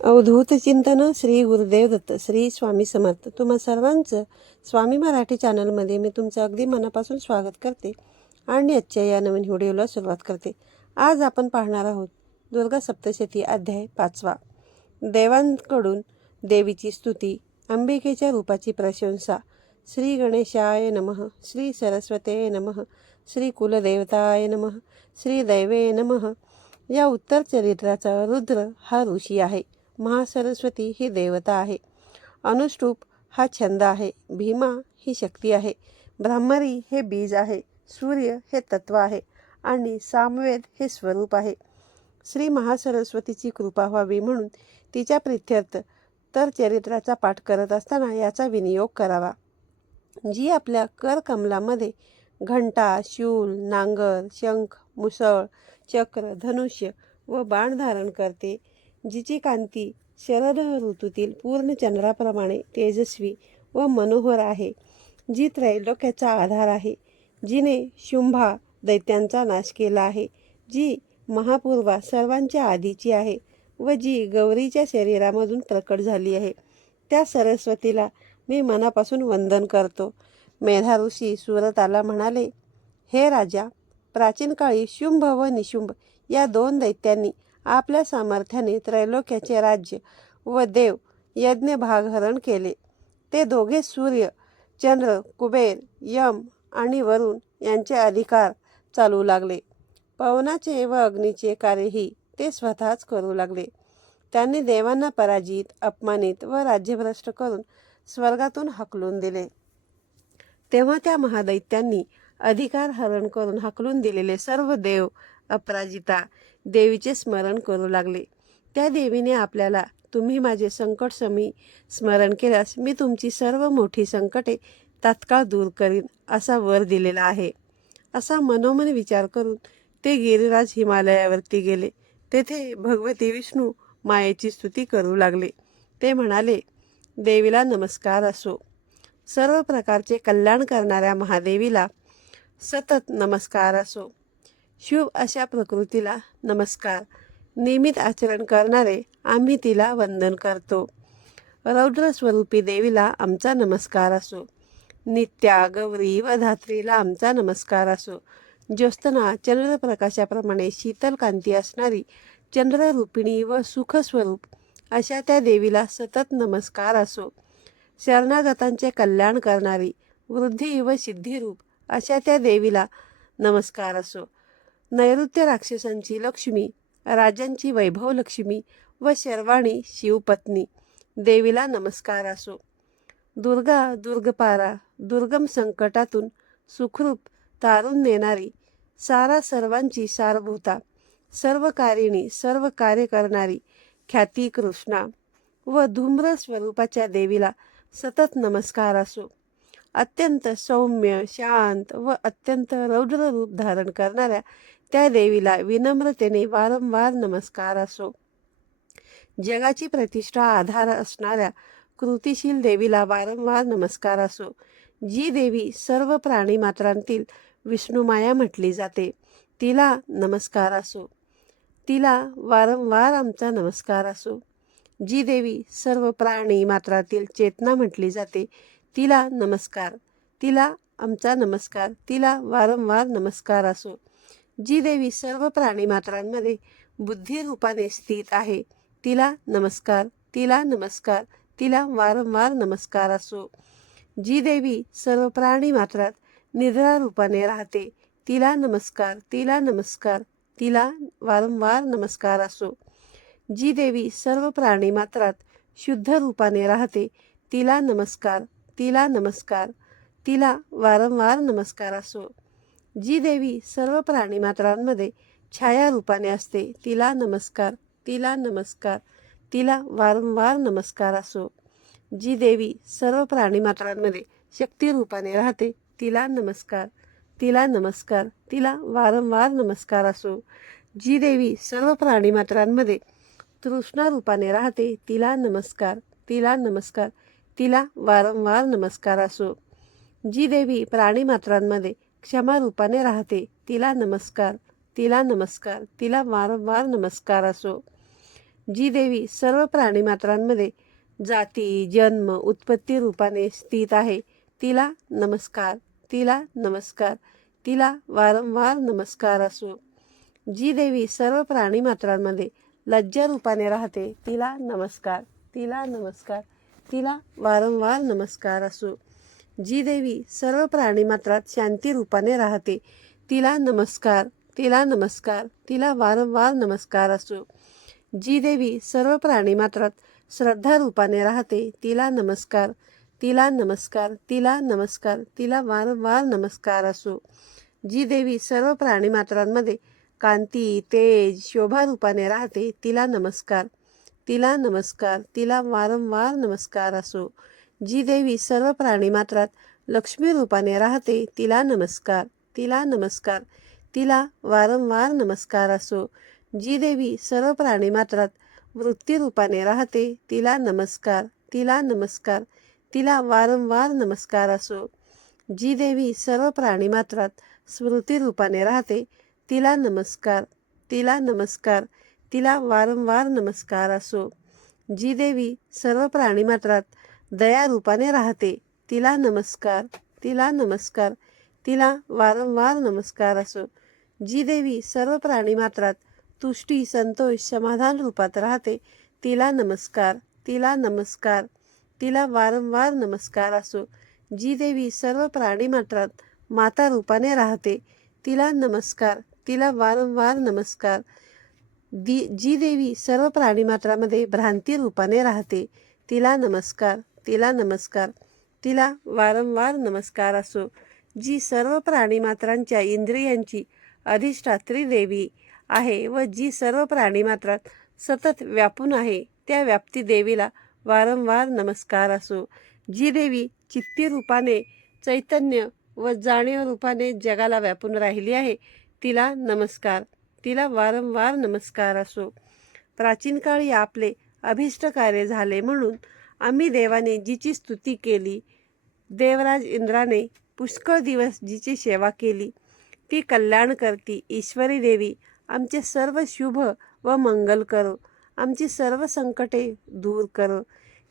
अवधूत चिंतन श्री गुरुदेव दत्त श्री स्वामी समर्थ. तुम्हा सर्वांचं स्वामी मराठी चॅनलमध्ये मी तुमचं अगदी मनापासून स्वागत करते आणि आजच्या या नवीन व्हिडिओला सुरुवात करते. आज आपण पाहणार आहोत दुर्गा सप्तशती अध्याय 5. देवांकडून देवीची स्तुती, अंबिकेच्या रूपाची प्रशंसा. श्री गणेशाय नमः, श्री सरस्वते नमः, श्री कुलदेवताय नमः, श्री दैवे नमः. या उत्तर चरित्राचा रुद्र हा ऋषी आहे. महासरस्वती ही देवता आहे. अनुष्टुप हा छंद आहे. भीमा ही शक्ती आहे. ब्राह्मरी हे बीज आहे. सूर्य हे तत्व आहे आणि सामवेद हे स्वरूप आहे. श्री महासरस्वतीची कृपा व्हावी म्हणून तिच्या प्रित्यर्थ तर चरित्राचा पाठ करत असताना याचा विनियोग करावा. जी आपल्या करकमलामध्ये घंटा, शूल, नांगर, शंख, मुसळ, चक्र, धनुष्य व बाण धारण करते, जिची कांती शरद ऋतूतील पूर्ण चंद्राप्रमाणे तेजस्वी व मनोहर आहे, जी त्रैलोक्याचा आधार आहे, जिने शुंभा दैत्यांचा नाश केला आहे, जी महापूर्वा सर्वांच्या आधीची आहे व जी गौरीच्या शरीरामधून प्रकट झाली आहे, त्या सरस्वतीला मी मनापासून वंदन करतो. मेधा ऋषी सुरताला म्हणाले, हे राजा, प्राचीन काळी शुंभ व निशुंभ या 2 दैत्यांनी आपल्या सामर्थ्याने त्रैलोक्याचे राज्य व देव यज्ञ भागहरण केले. ते दोघे सूर्य, चंद्र, कुबेर, यम आणि वरुण यांचे अधिकार चालू लागले. पवनाचे व अग्नीचे कार्यही ते स्वतःच करू लागले. त्यांनी देवांना पराजित, अपमानित व राज्यभ्रष्ट करून स्वर्गातून हाकलून दिले. तेव्हा त्या महादैत्यांनी अधिकार हरण करून हाकलून दिलेले सर्व देव अपराजिता देवीचे स्मरण करू लागले. त्या देवीने आपल्याला, तुम्ही माझे संकट स्मरण केल्यास मी तुमची सर्व मोठी संकटे तात्काळ दूर करीन असा वर दिलेला आहे. असा मनोमन विचार करून ते गिरिराज हिमालयावरती गेले. तेथे भगवती विष्णू मायेची स्तुती करू लागले. ते म्हणाले, देवीला नमस्कार असो. सर्व प्रकारचे कल्याण करणाऱ्या महादेवीला सतत नमस्कार असो. शुभ अशा प्रकृतीला नमस्कार. नियमित आचरण करणारे आम्ही तिला वंदन करतो. रौद्र स्वरूपी देवीला आमचा नमस्कार असो. नित्या, गौरी व धात्रीला आमचा नमस्कार असो. ज्योत्स्ना चंद्रप्रकाशाप्रमाणे शीतल कांती असणारी चंद्ररूपिणी व सुखस्वरूप अशा त्या देवीला सतत नमस्कार असो. शरणागतांचे कल्याण करणारी वृद्धी व सिद्धिरूप अशा त्या देवीला नमस्कार असो. नैऋत्य राक्षसांची लक्ष्मी, राजांची वैभव लक्ष्मी व शर्वाणी शिवपत्नी देवीला नमस्कार असो. दुर्गा, दुर्गपारा, दुर्गम संकटातून सुखरूप तारून नेणारी, सर्वांची सारभूता, सर्वकारिणी, सर्व कार्य करणारी ख्याती कृष्णा व धूम्र स्वरूपाच्या देवीला सतत नमस्कार असो. अत्यंत सौम्य, शांत व अत्यंत रौद्र रूप धारण करणाऱ्या त्या देवीला विनम्रतेने वारंवार नमस्कार असो. जगाची प्रतिष्ठा आधार असणाऱ्या कृतिशील देवीला वारंवार नमस्कार असो. जी देवी सर्व प्राणीमात्रांतील विष्णुमाया म्हटली जाते, तिला नमस्कार असो. तिला वारंवार आमचा नमस्कार असो. जी देवी सर्व प्राणी मात्रातील चेतना म्हटली जाते, तिला नमस्कार. तिला आमचा नमस्कार. तिला वारंवार नमस्कार असो. जी देवी सर्व प्राणीमात्रांमध्ये बुद्धी रूपाने स्थित आहे, तिला नमस्कार. तिला नमस्कार. तिला वारंवार नमस्कार असो. जी देवी सर्व प्राणीमात्रात निद्रा रूपाने राहते, तिला नमस्कार. तिला नमस्कार. तिला वारंवार नमस्कार असो. जी देवी सर्व प्राणीमात्रात शुद्ध रूपाने राहते, तिला नमस्कार. तिला नमस्कार. तिला वारंवार नमस्कार असो. जी देवी सर्व प्राणीमात्रांमध्ये छाया रूपाने असते, तिला नमस्कार. तिला नमस्कार. तिला वारंवार नमस्कार असो. जी देवी सर्व प्राणीमात्रांमध्ये शक्ती रूपाने राहते, तिला नमस्कार. तिला नमस्कार. तिला वारंवार नमस्कार असो. जी देवी सर्व प्राणीमात्रांमध्ये तृष्णा रूपाने राहते, तिला नमस्कार. तिला नमस्कार. तिला वारंवार नमस्कार असो. जी देवी प्राणीमात्रांमध्ये क्षमा रूपाने राहते, तिला नमस्कार. तिला नमस्कार. तिला वारंवार नमस्कार असो. जी देवी सर्व प्राणीमात्रांमध्ये जाती जन्म उत्पत्ती रूपाने स्थित आहे, तिला नमस्कार, तिला नमस्कार, तिला वारंवार नमस्कार असो. जी देवी सर्व प्राणीमात्रांमध्ये लज्जा रूपाने राहते, तिला नमस्कार, तिला नमस्कार, तिला वारंवार नमस्कार असो. जी देवी सर्व प्राणीमात्रात शांती रूपाने राहते, तिला नमस्कार, तिला नमस्कार, तिला वारंवार नमस्कार असो. जी देवी सर्व प्राणीमात्रात श्रद्धा रूपाने राहते, तिला नमस्कार, तिला नमस्कार, तिला नमस्कार, तिला वारंवार नमस्कार असो. जी देवी सर्व प्राणीमात्रांमध्ये कांती तेज शोभा रूपाने राहते, तिला नमस्कार, तिला नमस्कार, तिला वारंवार नमस्कार असो. जी देवी सर्व प्राणीमात्रात लक्ष्मी रूपाने राहते, तिला नमस्कार, तिला नमस्कार, तिला वारंवार नमस्कार असो. जी देवी सर्व प्राणीमात्रात वृत्ती रूपाने राहते, तिला नमस्कार, तिला नमस्कार, तिला वारंवार नमस्कार असो. जी देवी सर्व प्राणीमात्रात स्मृती रूपाने राहते, तिला नमस्कार, तिला नमस्कार, तिला वारंवार नमस्कार असो. जी देवी सर्व प्राणीमात्रात दया रूपाने राहते, तिला नमस्कार, तिला नमस्कार, तिला वारंवार नमस्कार असो. जी देवी सर्व प्राणीमात्रात तुष्टी संतोष समाधान रूपात राहते, तिला नमस्कार, तिला नमस्कार, तिला वारंवार नमस्कार असो. जी देवी सर्व प्राणीमात्रात माता रूपाने राहते, तिला नमस्कार, तिला वारंवार नमस्कार. जी देवी सर्व प्राणीमात्रामध्ये भ्रांती रूपाने राहते, तिला नमस्कार, तिला नमस्कार, तिला वारंवार नमस्कार असो. जी सर्व प्राणीमात्रांच्या इंद्रियांची अधिष्ठात्री देवी आहे व जी सर्व प्राणीमात्रात सतत व्यापून आहे, त्या व्याप्ती देवीला वारंवार नमस्कार असो. जी देवी चित्ती रूपाने चैतन्य व जाणीव रूपाने जगाला व्यापून राहिली आहे, तिला नमस्कार, तिला वारंवार नमस्कार असो. प्राचीन काळी आपले अभिष्ट कार्य झाले म्हणून आम्ही देवाने जिची स्तुती केली, देवराज इंद्राने पुष्कळ दिवस जिची सेवा केली, ती कल्याण करती ईश्वरी देवी आमचे सर्व शुभ व मंगल करो, आमची सर्व संकटे दूर करो.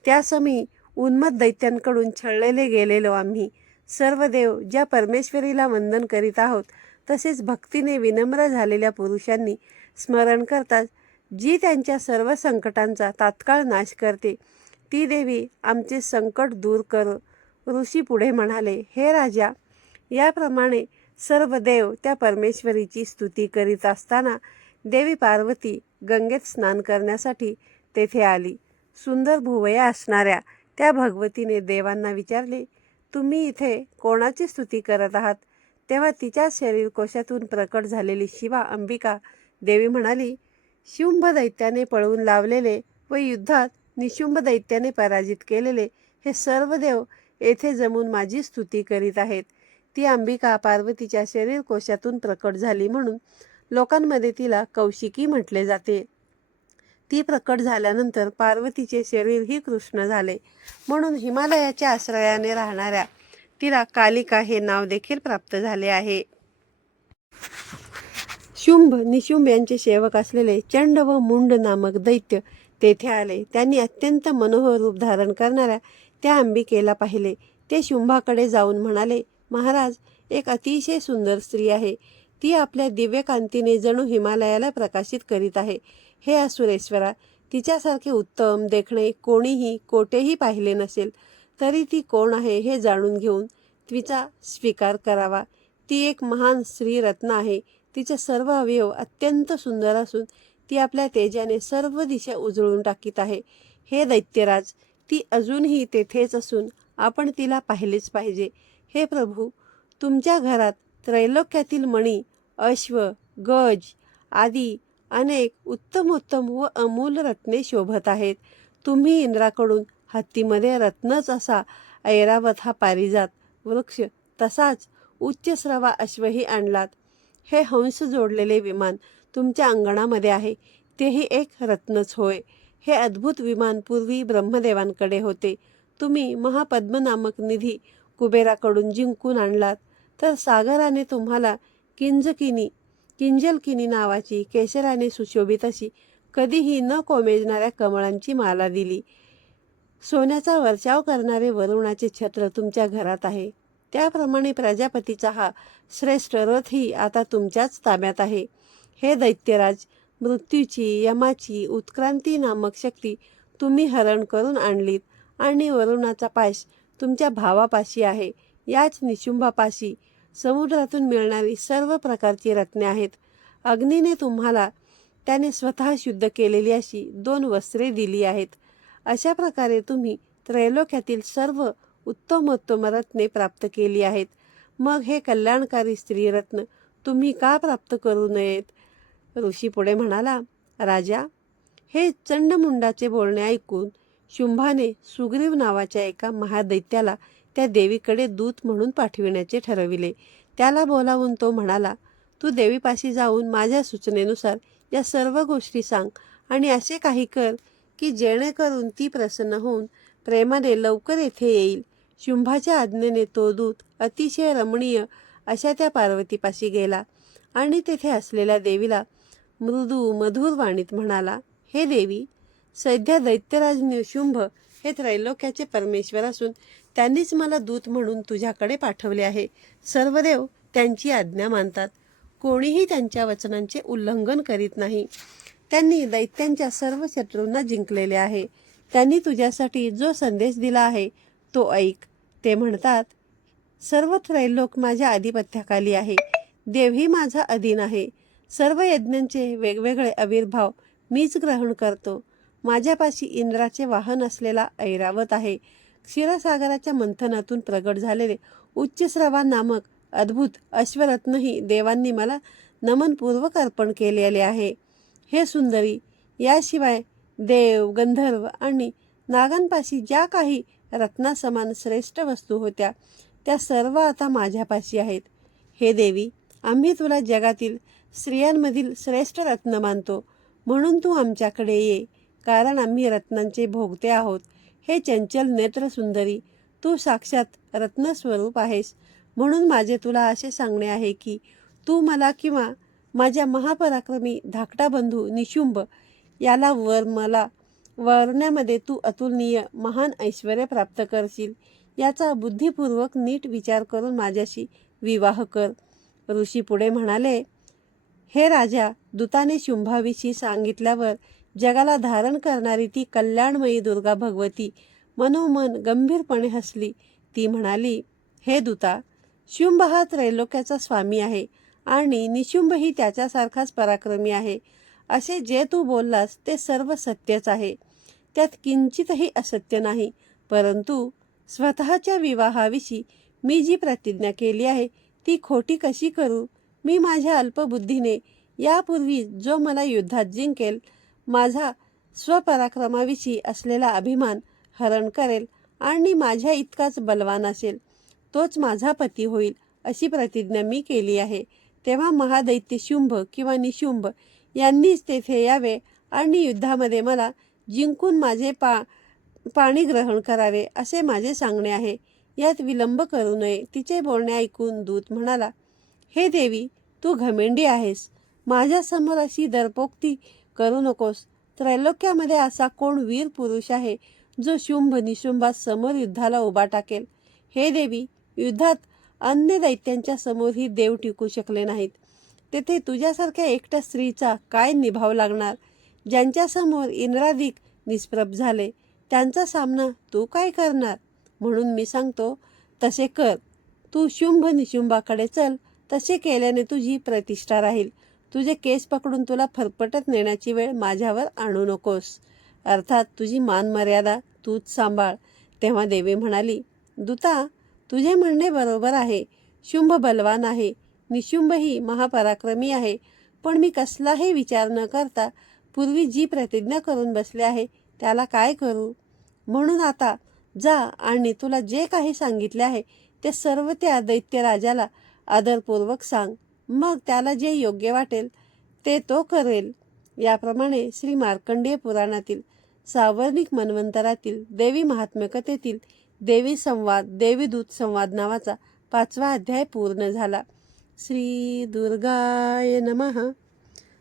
त्यासमी उन्मत्त दैत्यांकडून छळलेले गेलेलो आम्ही सर्व देव ज्या परमेश्वरीला वंदन करीत आहोत, तसेच भक्तीने विनम्र झालेल्या पुरुषांनी स्मरण करतात, जी त्यांच्या सर्व संकटांचा तात्काळ नाश करते, ती देवी आमचे संकट दूर करो. ऋषी पुढे म्हणाले, हे राजा, याप्रमाणे सर्व देव त्या परमेश्वरीची स्तुती करीत असताना देवी पार्वती गंगेत स्नान करण्यासाठी तेथे आली. सुंदर भुवया असणाऱ्या त्या भगवतीने देवांना विचारले, तुम्ही इथे कोणाची स्तुती करत आहात? तेव्हा तिच्या शरीरकोशातून प्रकट झालेली शिवा अंबिका देवी म्हणाली, शुंभ दैत्याने पळवून लावलेले व युद्धात निशुंभ दैत्याने पराजित केलेले हे सर्व देव येथे जमून माझी स्तुती करीत आहेत. ती अंबिका पार्वतीच्या शरीरकोशातून प्रकट झाली म्हणून लोकांमध्ये तिला कौशिकी म्हटले जाते. ती प्रकट झाल्यानंतर पार्वतीचे शरीरही कृष्ण झाले म्हणून हिमालयाच्या आश्रयाने राहणाऱ्या तिला कालिका हे नाव देखील प्राप्त झाले आहे. शुंभ निशुंभ यांचे सेवक असलेले चंड व मुंड नामक दैत्य तेथे आले. त्यांनी अत्यंत मनोहर रूप धारण करणाऱ्या त्या अंबिकेला पाहिले. ते शुंभाकडे जाऊन म्हणाले, महाराज, एक अतिशय सुंदर स्त्री आहे. ती आपल्या दिव्य कांतीने जणू हिमालयाला प्रकाशित करीत आहे. हे असुरेश्वरा, तिच्यासारखे उत्तम देखणे कोणीही कोठेही पाहिले नसेल. तरी ती कोण आहे हे जाणून घेऊन तिचा स्वीकार करावा. ती एक महान श्रीरत्न आहे. तिचे सर्व अवयव अत्यंत सुंदर असून ती आपल्या तेजाने सर्व दिशा उजळून टाकीत आहे. हे दैत्यराज, ती अजूनही तेथेच असून आपण तिला पाहिलेच पाहिजे. हे प्रभू, तुमच्या घरात त्रैलोक्यातील मणी, अश्व, गज आदी अनेक उत्तमोत्तम व अमूल रत्ने शोभत आहेत. तुम्ही इंद्राकडून हत्तीमध्ये रत्नच असा ऐरावत हा पारिजात वृक्ष, तसाच उच्चस्रवा अश्वही आणलात. हे हंस जोडलेले विमान तुमच्या अंगणामध्ये आहे, तेही एक रत्नच होय. हे अद्भुत विमान पूर्वी ब्रह्मदेवांकडे होते. तुम्ही महापद्म नामक निधी कुबेराकडून जिंकून आणलात. तर सागराने तुम्हाला किंजलकिनी नावाची केशराने सुशोभित अशी कधीही न कोमेजणाऱ्या कमळांची माला दिली. सोन्याचा वर्षाव करणारे वरुणाचे छत्र तुमच्या घरात आहे. त्याप्रमाणे प्रजापतीचा हा श्रेष्ठ रथही आता तुमच्याच ताब्यात आहे. हे दैत्यराज, मृत्यूची, यमाची, उत्क्रांती नामक शक्ती तुम्ही हरण करून आणलीत आणि वरुणाचा पाश तुमच्या भावापाशी आहे. याच निशुंभापाशी समुद्रातून मिळणारी सर्व प्रकारची रत्ने आहेत. अग्नीने तुम्हाला त्याने स्वतः शुद्ध केलेली अशी 2 वस्त्रे दिली आहेत. अशा प्रकारे तुम्ही त्रैलोक्यातील सर्व उत्तमोत्तम रत्ने प्राप्त केली आहेत. मग हे कल्याणकारी स्त्रीरत्न तुम्ही का प्राप्त करू नयेत? ऋषी पुढे म्हणाला, राजा, हे चंडमुंडाचे बोलणे ऐकून शुंभाने सुग्रीव नावाच्या एका महादैत्याला त्या देवीकडे दूत म्हणून पाठविण्याचे ठरविले. त्याला बोलावून तो म्हणाला, तू देवीपाशी जाऊन माझ्या सूचनेनुसार या सर्व गोष्टी सांग आणि असे काही कर की जेणेकरून ती प्रसन्न होऊन प्रेमाने लवकर येथे येईल. शुंभाच्या आज्ञेने तो दूत अतिशय रमणीय अशा त्या पार्वतीपाशी गेला आणि तेथे असलेल्या देवीला मृदू मधुर वाणीत म्हणाला, हे देवी, सध्या दैत्यराज शुंभ हे त्रैलोक्याचे परमेश्वर असून त्यांनीच मला दूत म्हणून तुझ्याकडे पाठवले आहे. सर्व देव त्यांची आज्ञा मानतात. कोणीही त्यांच्या वचनांचे उल्लंघन करीत नाही. त्यांनी दैत्यांच्या सर्व शत्रूंना जिंकलेले आहे. त्यांनी तुझ्यासाठी जो संदेश दिला आहे तो ऐक. ते म्हणतात, सर्व त्रैलोक माझ्या आधिपत्याखाली आहे. देवही माझा अधीन आहे. सर्व यज्ञांचे वेगवेगळे आविर्भाव मीच ग्रहण करतो. माझ्यापाशी इंद्राचे वाहन असलेला ऐरावत आहे. क्षीरसागराच्या मंथनातून प्रगट झालेले उच्चस्रवा नामक अद्भुत अश्वरत्नही देवांनी मला नमनपूर्वक अर्पण केलेले आहे. हे सुंदरी, याशिवाय देव, गंधर्व आणि नागांपाशी ज्या काही रत्नासमान श्रेष्ठ वस्तू होत्या त्या सर्व आता माझ्यापाशी आहेत. हे देवी, आम्ही तुला जगातील स्त्रियांमधील श्रेष्ठ रत्न मानतो, म्हणून तू आमच्याकडे ये, कारण आम्ही रत्नांचे भोगते आहोत. हे चंचल नेत्र सुंदरी, तू साक्षात रत्नस्वरूप आहेस. म्हणून माझे तुला असे सांगणे आहे की तू मला किंवा माझ्या महापराक्रमी धाकटा बंधू निशुंभ याला वरण्यामध्ये तू अतुलनीय महान ऐश्वर्य प्राप्त करशील. याचा बुद्धिपूर्वक नीट विचार करून माझ्याशी विवाह कर. ऋषी पुढे म्हणाले, हे राजा, दूताने शुंभाविषयी सांगितल्यावर जगाला धारण करणारी ती कल्याणमयी दुर्गा भगवती मनोमन गंभीरपणे हसली. ती म्हणाली, हे दूता, शुंभ हा त्रैलोक्याचा स्वामी आहे आणि निशुंभही त्याच्यासारखाच पराक्रमी आहे. असे जे तू बोललास ते सर्व सत्यच आहे. त्यात किंचितही असत्य नाही. परंतु स्वतःच्या विवाहाविषयी मी जी प्रतिज्ञा केली आहे ती खोटी कशी करू? मी माझ्या अल्पबुद्धीने यापूर्वी जो मला युद्धात जिंकेल, माझा स्वपराक्रमाविषयी असलेला अभिमान हरण करेल आणि माझ्या इतकाच बलवान असेल, तोच माझा पती होईल अशी प्रतिज्ञा मी केली आहे. तेव्हा महादैत्य शुंभ किंवा निशुंभ यांनीच तेथे यावे आणि युद्धामध्ये मला जिंकून माझे पाणी ग्रहण करावे असे माझे सांगणे आहे. यात विलंब करू नये. तिचे बोलणे ऐकून दूत म्हणाला, हे देवी, तू घमेंडी आहेस. माझ्यासमोर अशी दर्पोक्ती करू नकोस. त्रैलोक्यामध्ये असा कोण वीर पुरुष आहे जो शुंभ निशुंभात समोर युद्धाला उभा टाकेल? हे देवी, युद्धात अन्य दैत्यांच्या समोरही देव टिकू शकले नाहीत. तेथे तुझ्यासारख्या एकट्या स्त्रीचा काय निभाव लागणार? ज्यांच्यासमोर इंद्रादिक निष्प्रभ झाले त्यांचा सामना तू काय करणार? म्हणून मी सांगतो तसे कर. तू शुंभ निशुंभाकडे चल. तसे केल्याने तुझी प्रतिष्ठा राहील. तुझे केस पकडून तुला फरफटत नेण्याची वेळ माझ्यावर आणू नकोस. अर्थात तुझी मान मर्यादा तूच सांभाळ. तेव्हा देवी म्हणाली, दूता, तुझे म्हणणे बरोबर आहे. शुंभ बलवान आहे, निशुंभही महापराक्रमी आहे. पण मी कसलाही विचार न करता पूर्वी जी प्रतिज्ञा करून बसले आहे त्याला काय करू? म्हणून आता जा आणि तुला जे काही सांगितले आहे ते सर्व त्या दैत्य राजाला आदरपूर्वक सांग. मग त्याला जे योग्य वाटेल ते तो करेल. याप्रमाणे श्री मार्कंडेय पुराणातील सावर्णिक मन्वंतरातील देवी महात्म्य कथेतील देवीदूत संवाद नावाचा 5वा अध्याय पूर्ण झाला. श्री दुर्गाय नमः.